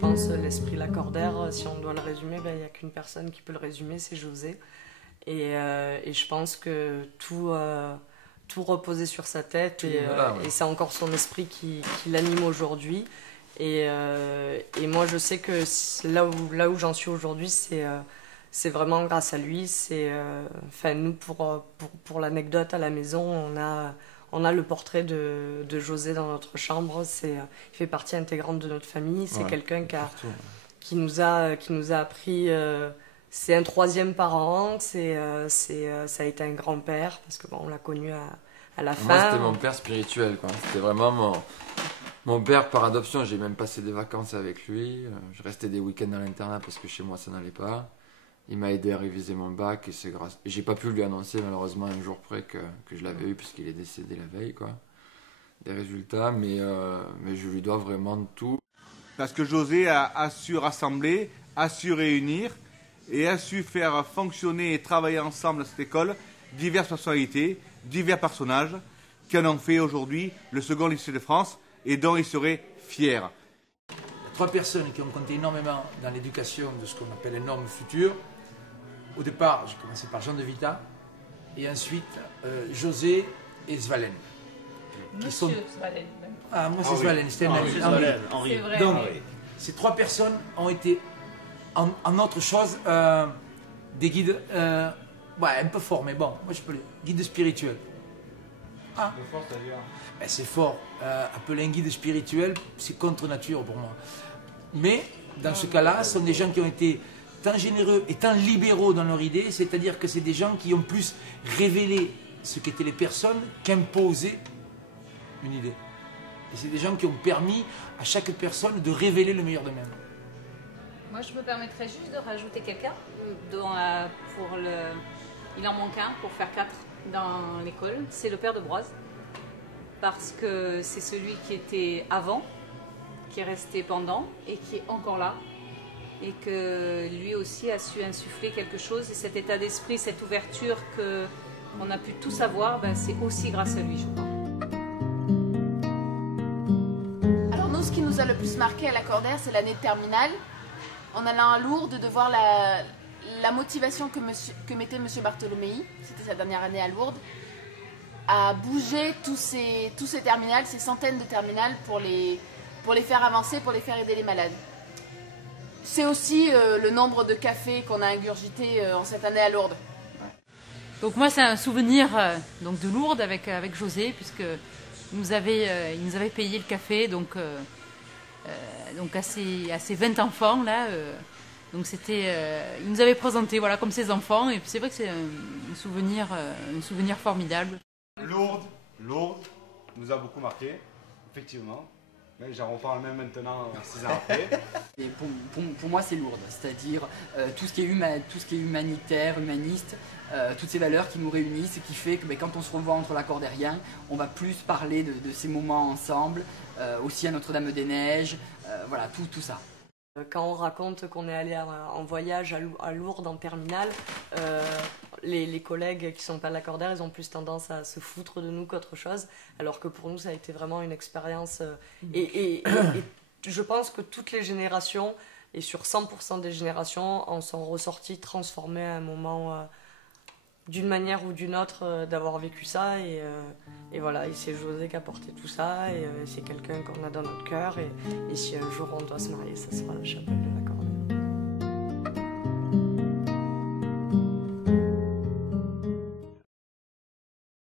pense, l'esprit Lacordaire, si on doit le résumer, il n'y a qu'une personne qui peut le résumer, c'est José. Et je pense que tout reposait sur sa tête et c'est encore son esprit qui l'anime aujourd'hui. Et moi, je sais que là où j'en suis aujourd'hui, c'est vraiment grâce à lui. Nous, pour l'anecdote à la maison, on a le portrait de José dans notre chambre. Il fait partie intégrante de notre famille. C'est quelqu'un qui nous a appris. C'est un troisième parent. Ça a été un grand-père parce que on l'a connu à la fin. Moi, c'était mon père spirituel, quoi. C'était vraiment mon père par adoption. J'ai même passé des vacances avec lui. Je restais des week-ends à l'internat parce que chez moi ça n'allait pas. Il m'a aidé à réviser mon bac et c'est grâce. J'ai pas pu lui annoncer malheureusement un jour près que je l'avais eu puisqu'il est décédé la veille, quoi. Des résultats, mais je lui dois vraiment tout. Parce que José a su rassembler, a su réunir et a su faire fonctionner et travailler ensemble à cette école diverses personnalités, divers personnages qui en ont fait aujourd'hui le second lycée de France et dont il serait fier. Il y a 3 personnes qui ont compté énormément dans l'éducation de ce qu'on appelle les normes futures. Au départ, j'ai commencé par Jean de Vita et ensuite José et Svalen. Monsieur Svalen. Ah, moi c'est Svalen, c'était un ami. C'est vrai. Donc, ces 3 personnes ont été, en autre chose, des guides, un peu forts, mais bon, moi je peux les guides spirituels. Ah. C'est fort. Appeler un guide spirituel, c'est contre nature pour moi. Mais, dans ce cas-là, ce sont des gens qui ont été tant généreux et tant libéraux dans leur idée, c'est-à-dire que c'est des gens qui ont plus révélé ce qu'étaient les personnes qu'imposer une idée. Et c'est des gens qui ont permis à chaque personne de révéler le meilleur d'eux-mêmes. Moi, je me permettrais juste de rajouter quelqu'un. Il en manque un pour faire 4 dans l'école. C'est le père de Broise. Parce que c'est celui qui était avant, qui est resté pendant et qui est encore là. Et que lui aussi a su insuffler quelque chose. Et cet état d'esprit, cette ouverture qu'on a pu tous avoir, c'est aussi grâce à lui, je crois. Alors nous, ce qui nous a le plus marqué à Lacordaire, c'est l'année de terminale. En allant à Lourdes, de voir la motivation que mettait M. Bartholomei, c'était sa dernière année à Lourdes, à bouger tous ces terminales, ces centaines de terminales pour les faire avancer, pour les faire aider les malades. C'est aussi le nombre de cafés qu'on a ingurgité en cette année à Lourdes. Donc moi c'est un souvenir de Lourdes avec José, puisque il nous avait payé le café, donc à ses 20 enfants là. Donc il nous avait présenté comme ses enfants, et c'est vrai que c'est un souvenir formidable. Lourdes nous a beaucoup marqué, effectivement. Mais j'en reparle même maintenant, 6 ans après. Et pour moi, c'est Lourdes, c'est-à-dire tout ce qui est humanitaire, humaniste, toutes ces valeurs qui nous réunissent et qui fait que quand on se revoit entre Lacordériens, on va plus parler de ces moments ensemble, aussi à Notre-Dame-des-Neiges, voilà, tout ça. Quand on raconte qu'on est allé en voyage à Lourdes en terminale, les collègues qui sont pas Lacordaire, ils ont plus tendance à se foutre de nous qu'autre chose, alors que pour nous ça a été vraiment une expérience et je pense que toutes les générations, et sur 100% des générations, en sont ressorties transformées à un moment d'une manière ou d'une autre d'avoir vécu ça, et voilà, et c'est José qui a porté tout ça, et c'est quelqu'un qu'on a dans notre cœur, et si un jour on doit se marier, ça sera